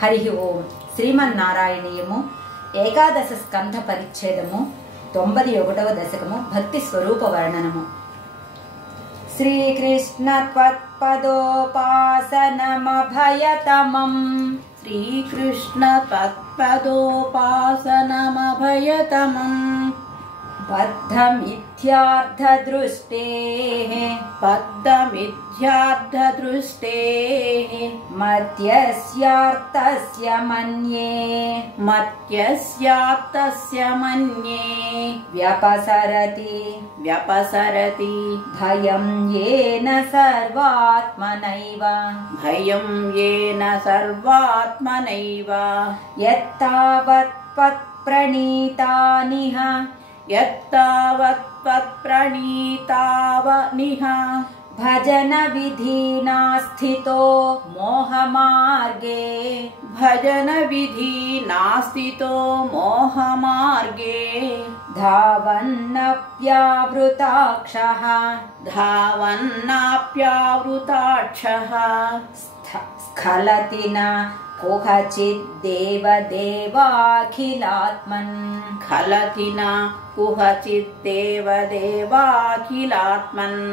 హరి ఓం. శ్రీమన్నారాయణీయము ఏకాదశ స్కంధ పరిచ్ఛేదము 91వ దశకము భక్తి స్వరూప వర్ణనము. శ్రీకృష్ణ త్వత్పదోపాసనమభయతమం శ్రీకృష్ణ త్వత్పదోపాసనమభయతమం బద్ధమిథ్యార్థదృష్టేః మత్యస్యార్థస్య మన్యే వ్యపసరతి భయం येन सर्वात्मनैవ యత్తావత్ప్రణీతావనిహ భజన విధీనా స్థితో మోహమార్గే ధావన్నాప్యావృతాక్షః స్ఖలతి న కుహచిద్దేవదేవాఖిలాత్మన్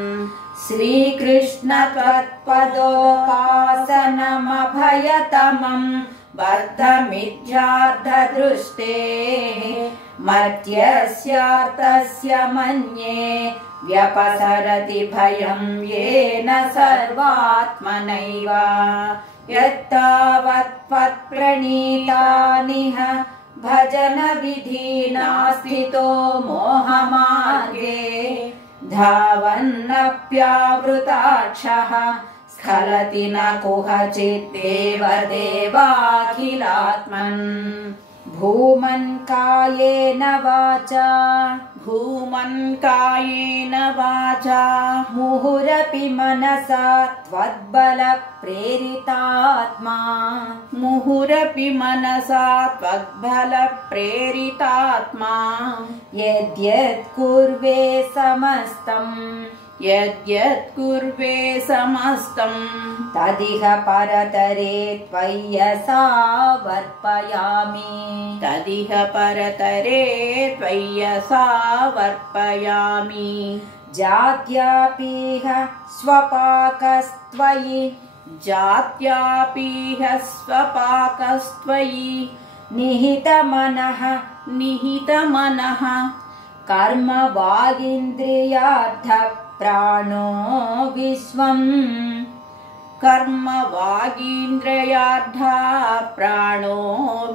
శ్రీకృష్ణ త్వత్పదోపాసనమభయతమం బద్ధమిథ్యార్థదృష్టేః మత్యస్యార్థస్య మన్యే వ్యపసరతి భయం येन सर्वात्मनैव యత్తావత్ప్రణీతానిహ భజన విధీనా స్థితో మోహమార్గే ధావన్నప్యావృతాక్షః స్ఖలతి న కుహచిద్దేవదేవాఖిలాత్మన్ భూమన్ కాయేన వాచా ముహురపి మనసా త్వద్బల ప్రేరితాత్మా యద్యత్ కుర్వే సమస్తం తదిహ పరతరే త్వయ్యసా వర్పయామి జాత్యాపీహ స్వపాకస్త్వయి నిహితమనః కర్మ వాగింద్రియార్థ ప్రాణో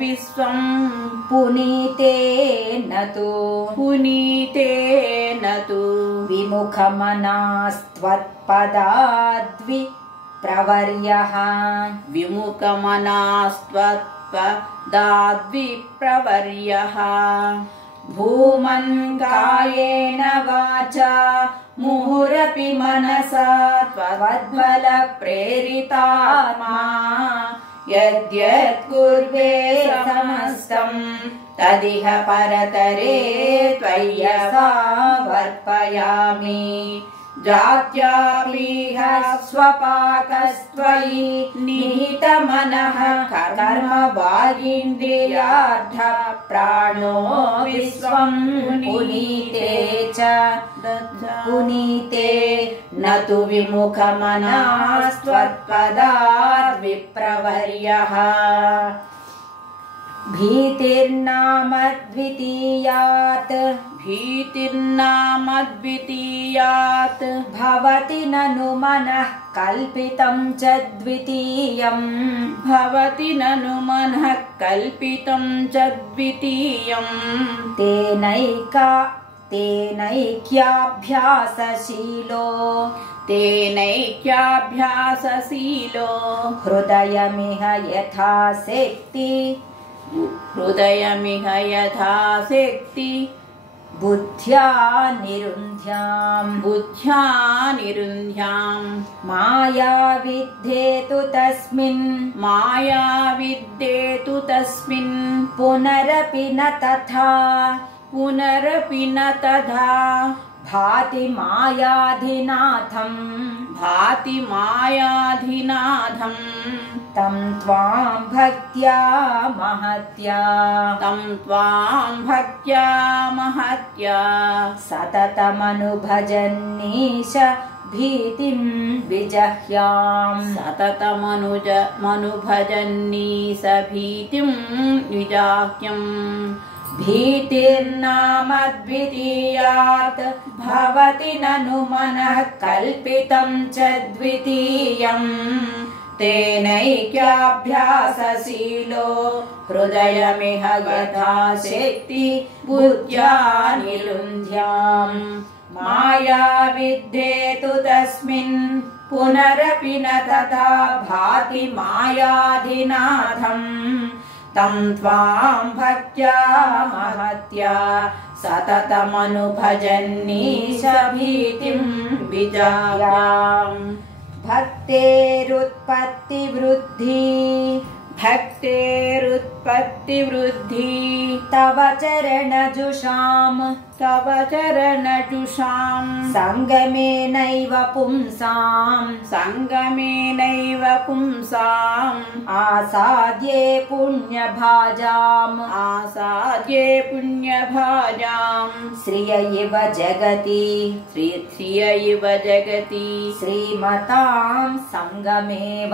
విశ్వం పునీతే నతు విముఖమనాస్త్వత్పదాద్విప్రవర్యః భూమన్ కాయేన వాచా ముహురపి మనసా త్వద్బల ప్రేరితాత్మా యద్యత్ కుర్వే సమస్తం తదిహ పరతరే త్వయ్యసా వర్పయామి జాత్యాపీహ స్వపాకస్త్వయి నిహితమనః కర్మ వాగింద్రియార్థ ప్రాణో విశ్వం పునీతే నతు విముఖమనాస్త్వత్పదాద్విప్రవర్యః భీతిర్నామ ద్వితీయాత్ భవతి నను మనః కల్పితం చ ద్వితీయం తేనైక్యాభ్యాసశీలో హృదయమిహ యథాశక్తి బుద్ధ్యా నిరుంధ్యాం మాయా విద్ధేతు తస్మిన్ పునరపి న తథా भाति मायाधिनाथं तं त्वां भक्त्या महत्या सततमनुभजन्नीश भीतिं विजह्याम् भीतिर्नाम द्वितीयात् भवति ननु मनः कल्पितं च द्वितीयम् तेनैक्याभ्यासशीलो हृदयमिह यथाशक्ति बुद्ध्या निरुन्ध्याम् माया विद्धेतु तस्मिन् पुनरपि न तथा भाति मायाधिनाथम् तं त्वां भक्त्या महत्या सततमनुभजन्नीश भीतिं विजायाम् भक्तेरुत्पत्तिवृद्धि तव चरणजुषाम् संगमेनैव पुंसाम् आसाद्ये पुण्यभाजाम् श्रिय इव जगति श्रीमतां संगमेन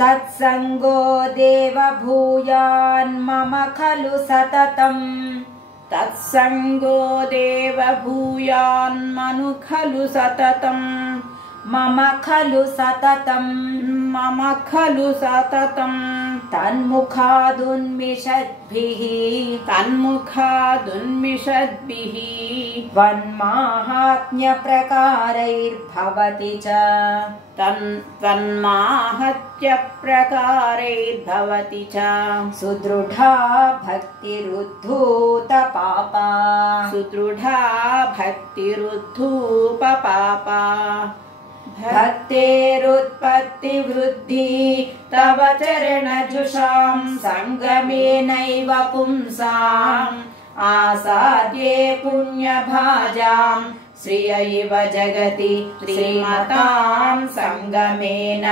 तत्संगो देव भूयान्मम खलु सततम् मम खलु सततम् तन्मुखादुन्मिषद्भिः वन्माहात्म्यप्रकारैर्भवति च सुदृढा भक्तिरुद्धूपपापा भक्तेरुत्पत्तिवृद्धि तव चरणजुषां संगमेनैव पुंसाम् आसाद्ये पुण्यभाजाम् श्रिय इव जगति श्रीमतां संगमेन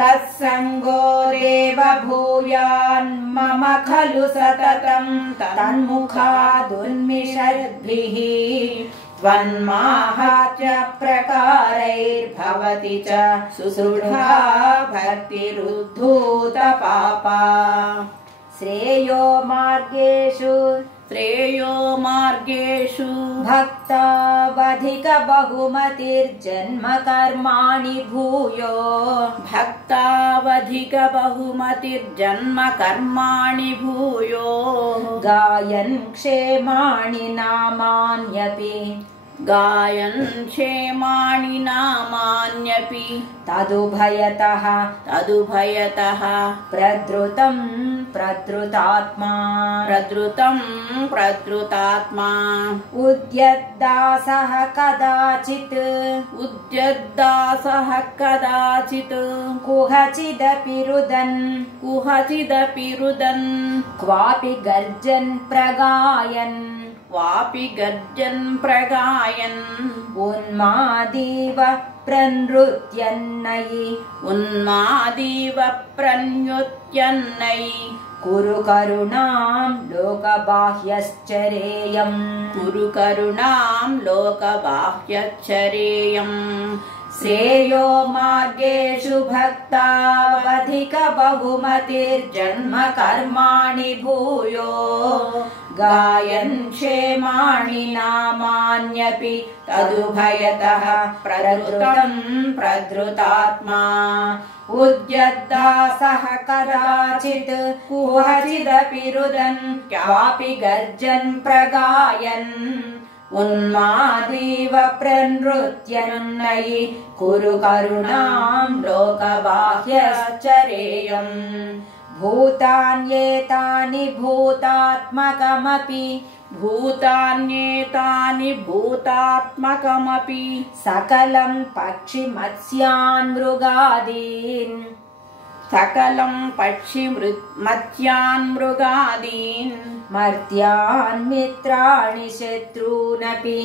तत्संगो देव भूयान्मम खलु सततं तन्मुखादुन्मिषद्भिः त्वन्माहात्म्यप्रकारैर्भवति च सुदृढा भक्तिरुद्धूतपापा श्रेयो मार्गेषु भक्तावधिक बहुमतिर्जन्म कर्माणि भूयो गायन् क्षेमाणि नामान्यपि तदुभयतः प्रद्रुतात्मा उद्यद्दासः कदाचित् कुहचिदपि रुदन् क्वापि गर्जन् प्रगायन् उन्मादीव प्रन्युत्यन्नयि कुरु करुणां लोकबाह्यश्चरेयम् श्रेयो मार्गेषु भक्तावधिक बहुमतिर्जन्म कर्माणि भूयो गायन् क्षेमाणि नामान्यपि तदुभयतः प्रद्रुतात्मा उद्यद्दासः कदाचित् कुहचिदपि रुदन् क्वापि गर्जन् प्रगायन् उन्मादीव प्रनृत्यन्नयि कुरु करुणां लोकबाह्यश्चरेयम् भूतान्येतानि भूतात्मकमपि सकलं पक्षिमत्स्यान् मृगादीन् सकलं मत्स्यान् मृगादीन् मर्त्यान् मित्राणि शत्रूनपि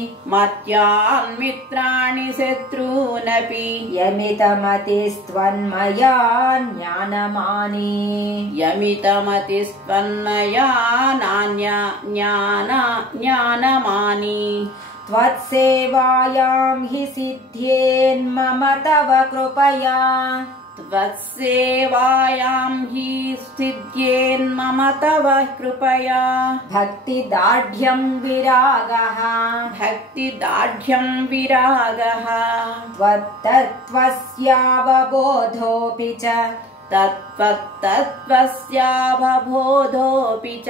यमितमतिस्त्वन्मया ज्ञानमानी ज्ञानमानी त्वत्सेवायां हि सिद्ध्येन्मम तव कृपया त्वत्सेवायां हि सिद्ध्येन्मम तव कृपया भक्तिदार्ढ्यं विरागः त्वत्तत्त्वस्यावबोधोऽपि च तत्त्वस्यावबोधोऽपि च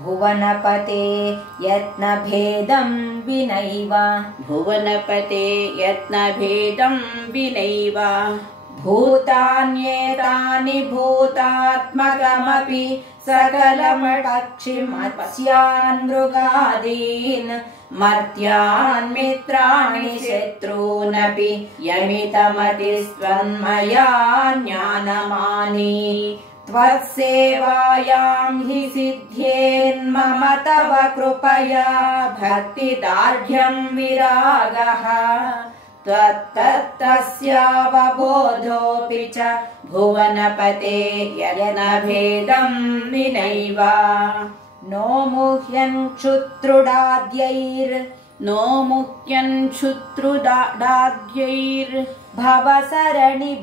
भुवनपते यत्नभेदं विनैव भूतान्येतानि भूतात्मकमपि सकलं पक्षिमत्स्यान् मृगादीन् मर्त्यान् मित्राणि शत्रूनपि यमितमतिस्त्वन्मया ज्ञानमानी त्वत्सेवायां हि सिद्ध्येन्मम तव कृपया भक्तिदार्ढ्यं विरागः त्वत्तत्त्वस्यावबोधोऽपि च भुवनपते यत्नभेदं विनैव नो मुह्यन् क्षुत्रुदाद्यैर्भवसरणि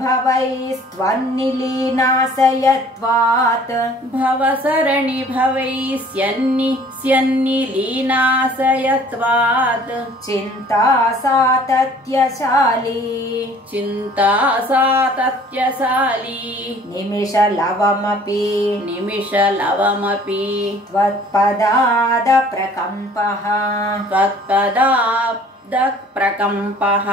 भवैस्त्वन्निलीनाशयत्वात् चिन्ता सातत्यशाली निमिषलवमपि त्वत्पदाब्दप्रकम्पः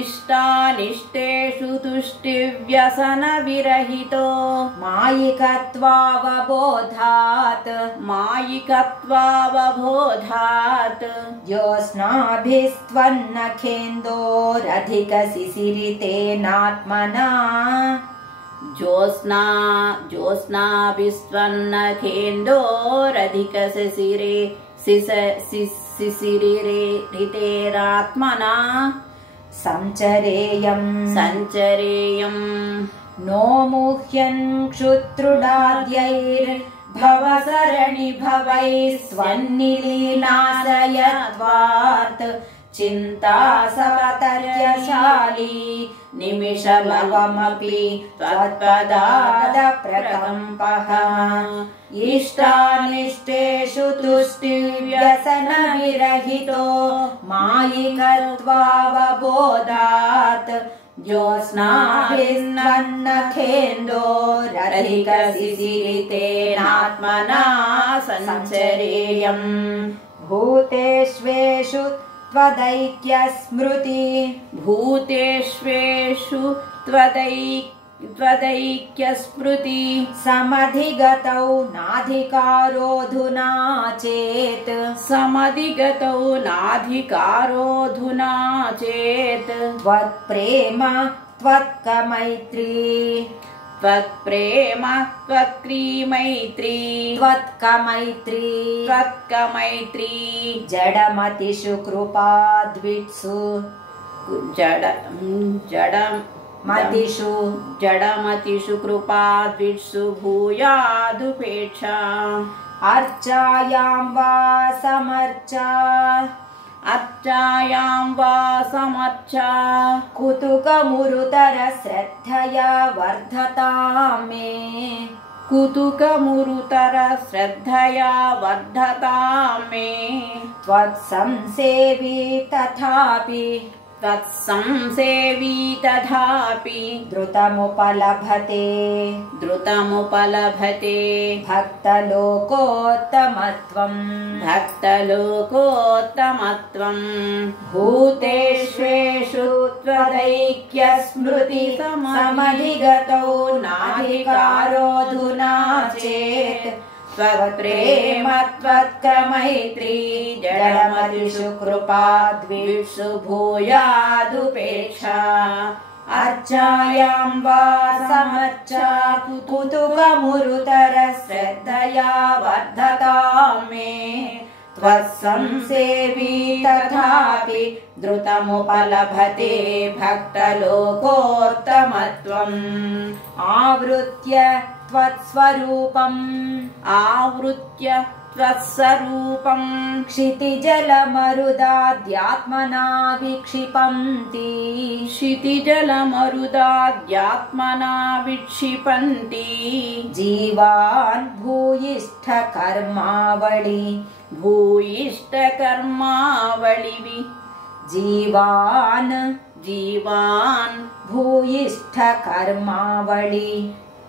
इष्टानिष्टेषु तुष्टिव्यसनविरहितो मायिकत्वावबोधात् ज्योत्स्नाभिस्त्वन्नखेन्दोरधिकशिशिरितेनात्मना ज्योत्स्नाभिस्त्वन्नखेन्दोरधिकशिशिरितेरात्मना सञ्चरेयम् नो मुह्यन् क्षुत्रुदाद्यैर्भवसरणि भवैस्त्वन्निलीनाशयत्वात् चिन्ता सातत्यशाली निमिषलवमपि त्वत्पदाब्दप्रकम्पः इष्टानिष्टेषु तुष्टिव्यसनविरहितो मायिकत्वावबोधात् ज्योत्स्नाभिस्त्वन्नखेन्दोरधिकशिशिरितेनात्मना सञ्चरेयम् भूतेष्वेषु त्वदैक्यस्मृति समधिगतौ नाधिकारोऽधुना चेत् त्वत्प्रेम त्वत्कमैत्री जडमतिषु कृपाद्वित्सु जडमतिषु कृपाद्वित्सु भूयादुपेक्षा अर्चायां वा समर्चा कुतुकमुरुतर श्रद्धया वर्धतां मे त्वत्संसेवी तथापि द्रुतमुपलभते भक्तलोकोत्तमत्वम् भूतेष्वेषु त्वदैक्यस्मृति समधिगतौ नाधिकारोऽधुना चेत् त्वत्प्रेम त्वत्कमैत्री जडमतिषु कृपा द्विषु भूयादुपेक्षा अर्चायां वा समर्चा कुतुकमुरुतर श्रद्धया वर्धतां मे त्वत्संसेवी तथापि द्रुतमुपलभते भक्तलोकोत्तमत्वम् आवृत्य त्वत्स्वरूपम् क्षितिजलमरुदाद्यात्मना विक्षिपन्ति जीवान् भूयिष्ठकर्मावळि जीवान्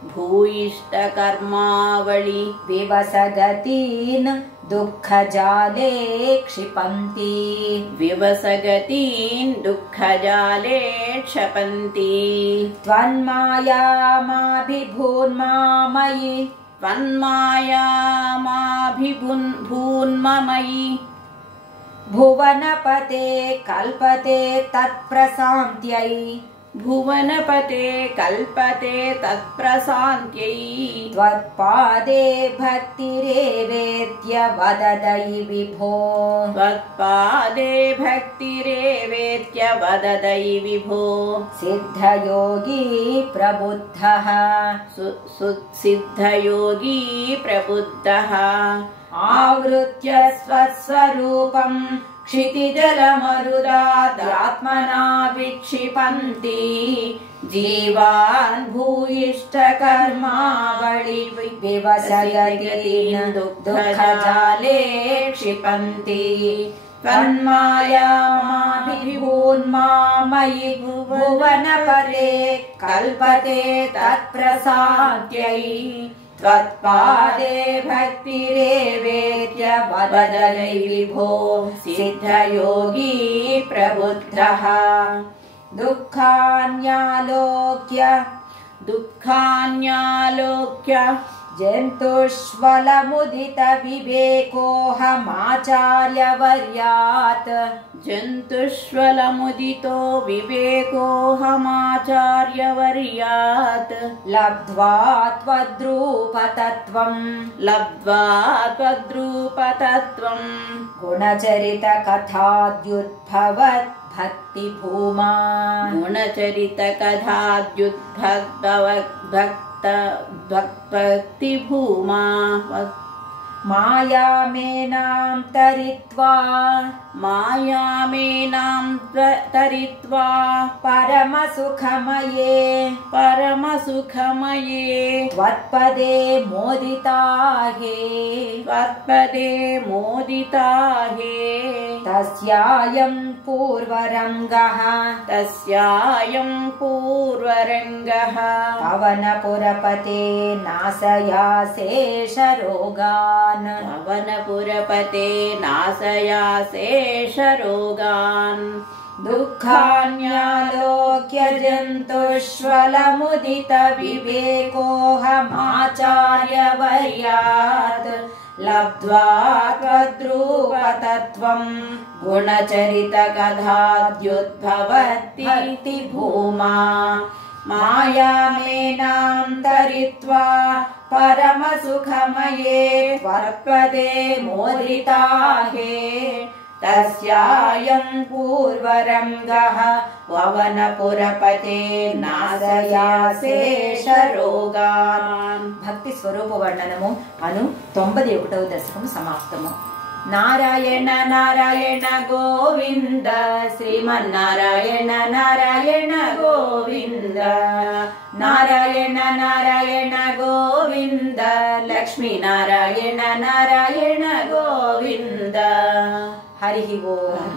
भूयिष्ठकर्मावळि विवसगतीन् दुःखजाले क्षिपन्ति त्वन्मायामाभिभून्ममयि भुवनपते कल्पते तत्प्रशान्त्यै त्वत्पादे भक्तिरेवेत्य वददै विभो सिद्धयोगी प्रबुद्धः आवृत्य स्वस्वरूपम् क्षितिजलमरुदादात्मना विक्षिपन्ति जीवान् भूयिष्ठकर्मावळि विवसगतीन् दुःखजाले क्षिपन्ति त्वन्मायामाभिभून्ममयि भुवनपते कल्पते तत्प्रशान्त्यै त्वत्पादे भक्तिरेवेत्य वददै विभो सिद्धयोगी प्रबुद्धः दुःखान्यालोक्य जन्तुष्वलमुदित विवेकोऽहमाचार्यवर्यात् लब्ध्वा त्वद्रूपतत्त्वम् गुणचरितकथाद्युद्भवत् भक्तिभूमा मायामेनां तरित्वा परमसुखमये त्वत्पदे मोदिता हे तस्यायं पूर्वरङ्गः पवनपुरपते नाशयाशेषरोगान् दुःखान्यालोक्य जन्तुष्वलमुदित विवेकोऽहमाचार्यवर्यात् लब्ध्वा त्वद्रूपतत्त्वम् गुणचरितकथाद्युद्भवत् भक्तिभूमा मायामेनां तरित्वा परमसुखमये त्वत्पदे मोदिता हे तस्यायं पूर्वरङ्गः पवनपुरपते नाशयाशेषरोगान् భక్తి స్వరూప వర్ణనము అను 91వ దశకము సమాప్తము. నారాయణ నారాయణ గోవింద శ్రీమన్నారాయణ నారాయణ గోవింద నారాయణ నారాయణ గోవింద లక్ష్మీనారాయణ నారాయణ గోవింద. హరి ఓం.